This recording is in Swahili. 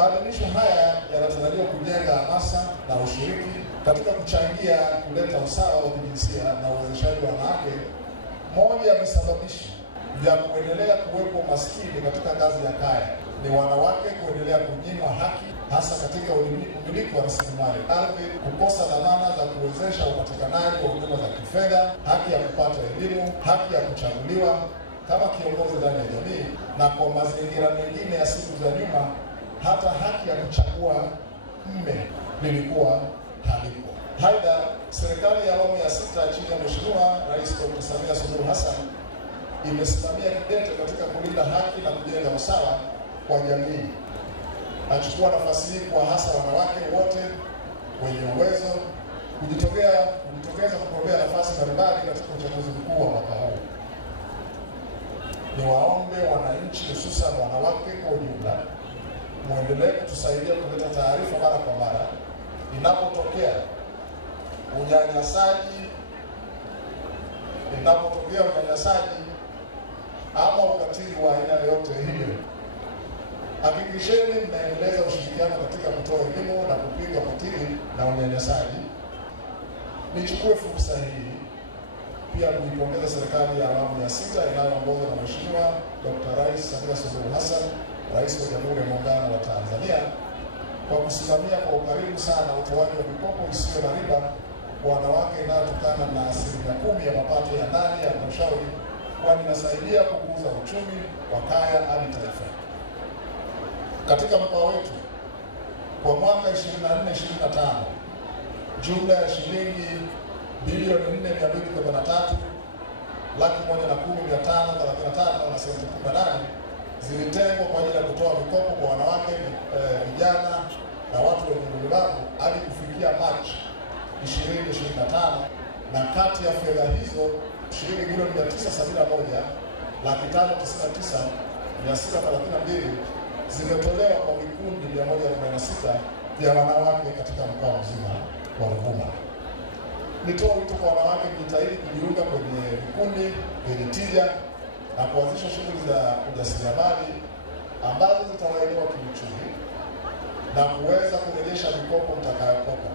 Maadhimisho haya yanatarajiwa kujenga hamasa na ushiriki katika kuchangia kuleta usawa wa kijinsia na uwezeshaji wa wanawake. Moja ya visababishi vya kuendelea kuwepo maskini katika ngazi ya kaya ni wanawake kuendelea kunyimwa haki, hasa katika umiliki wa rasilimali ardhi, kukosa dhamana za kuwezesha upatikanaji wa huduma za kifedha, haki ya kupata elimu, haki ya kuchaguliwa kama kiongozi ndani ya jamii, na kwa mazingira mengine ya siku za nyuma hata haki ya kuchagua mme lilikuwa halipo. Aidha, serikali ya awamu ya sita chini ya Mheshimiwa Rais Dr. Samia Suluhu Hassan imesimamia kidete katika kulinda haki na kujenga usawa kwa jamii. Nachukua nafasi hii kuwahasa wanawake wote wenye uwezo kujitokeza kugombea nafasi mbalimbali katika uchaguzi mkuu wa mwaka huu. Niwaombe wananchi, hususan wanawake kwa ujumla, muendelee kutusaidia kuleta taarifa mara kwa mara inapotokea unyanyasaji ama ukatili wa aina yoyote hiyo. Hakikisheni mnaendeleza ushirikiano katika kutoa elimu na kupinga ukatili na unyanyasaji. Nichukue fursa hii pia kuipongeza serikali ya awamu ya sita inayoongozwa na Mheshimiwa Dr. Rais Samia Suluhu Hassan, Rais wa Jamhuri ya Muungano wa Tanzania, kwa kusimamia kwa ukaribu sana utoaji wa mikopo isiyo na riba kwa wanawake inayotokana na 10% ya mapato ya ndani ya halmashauri, kwani inasaidia kukuza uchumi wa kaya hadi taifa. Katika mkoa wetu kwa mwaka 24-25 jumla ya shilingi bilioni 4,283,110,535 na senti 18 zilitengwa kwa ajili ya kutoa mikopo kwa wanawake, vijana na watu wenye ulemavu hadi kufikia Machi 2025, na kati ya fedha hizo shilingi bilioni 971,599,632 zimetolewa kwa vikundi 146 vya wanawake katika mkoa mzima wa Ruvuma. Nitoa wito kwa wanawake kujitahidi kujiunga kwenye vikundi vyenye tija na kuanzisha shughuli za ujasiriamali ambazo zitawaelewa kiuchumi na kuweza kurejesha mikopo mtakayokopa.